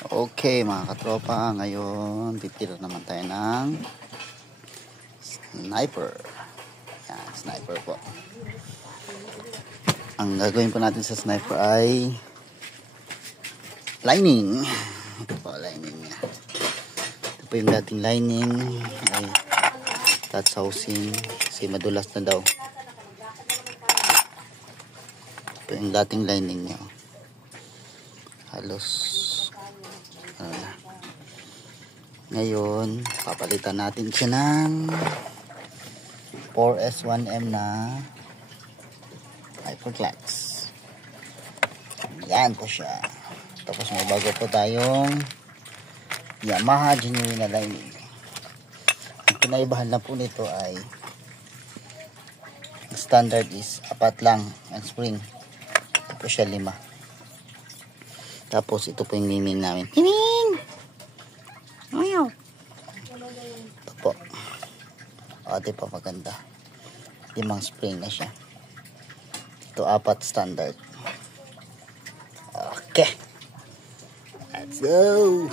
Okay mga katropa, ngayon titira naman tayo ng sniper. Yan, sniper po. Ang gagawin po natin sa sniper ay lining. Ito po, lining niya. Ito po yung dating lining ay touch housing kasi madulas na daw. Ito po yung dating lining niya. Halos ngayon papalitan natin siya ng 4S1M na Hyperclax. Yan po siya. Tapos may bago po tayong Yamaha genuine na lining. Ang kinaibahan na po nito ay standard is 4 lang ang spring. Ito po siya 5. Tapos ito po yung miming namin. Miming! Ayaw! Ito po. O, ito po maganda. 5 spring na siya. Ito 4 standard. Okay. Let's go!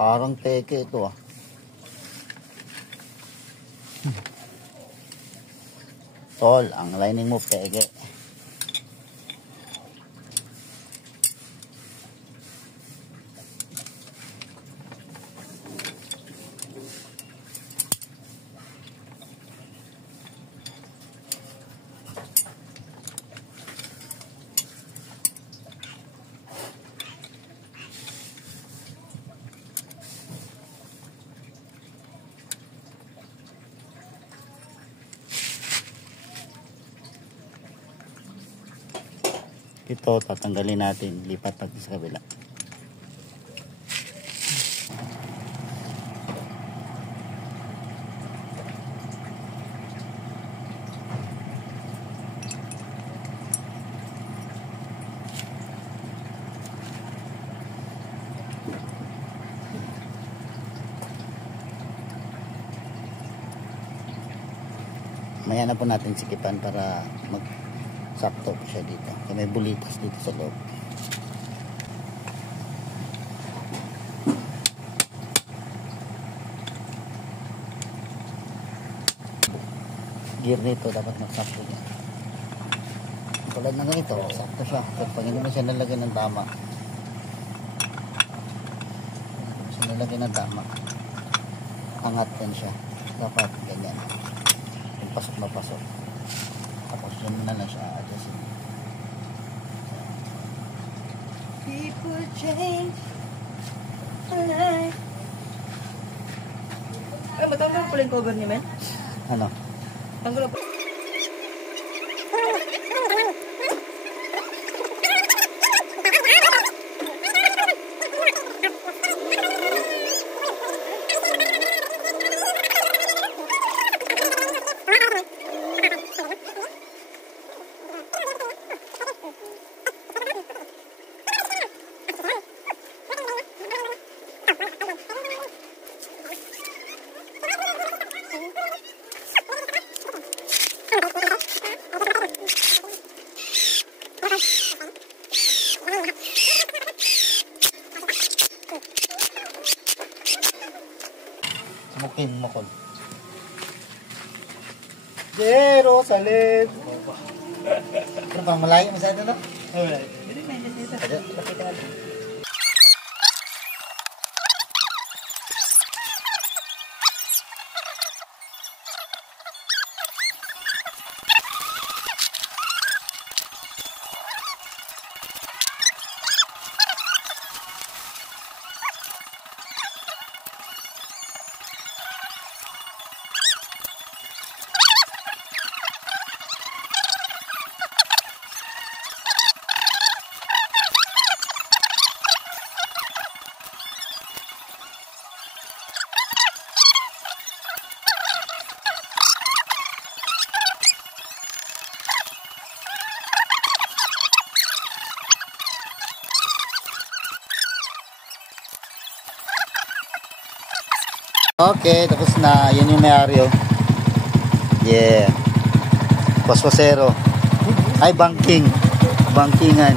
Parang peke ito ah. Tol, ang lining mo peke. Ito tatanggalin natin, lipat natin sa kabila. Maya na po natin sikipan para sakto po siya dito. May bulitas dito sa loob. Gear nito dapat magsakto niya. Tulad na ganito, sakto siya. Pag hindi mo siya nalagyan ng tama. Siya nalagyan ng tama. Angat yan siya. Dapat ganyan. Pasok na pasok. Tapos yun na lang siya adjustin. People change. Ay, matanggal pala yung cover niya, men? Ano? Tanggal po. Mukin mo ko. Jerusalem. Ano pa, malayo masyado na? Alright. Okay, tapos na. Yan yung may-ari, oh. Yeah. Posposero. Ay, banking. Bankingan.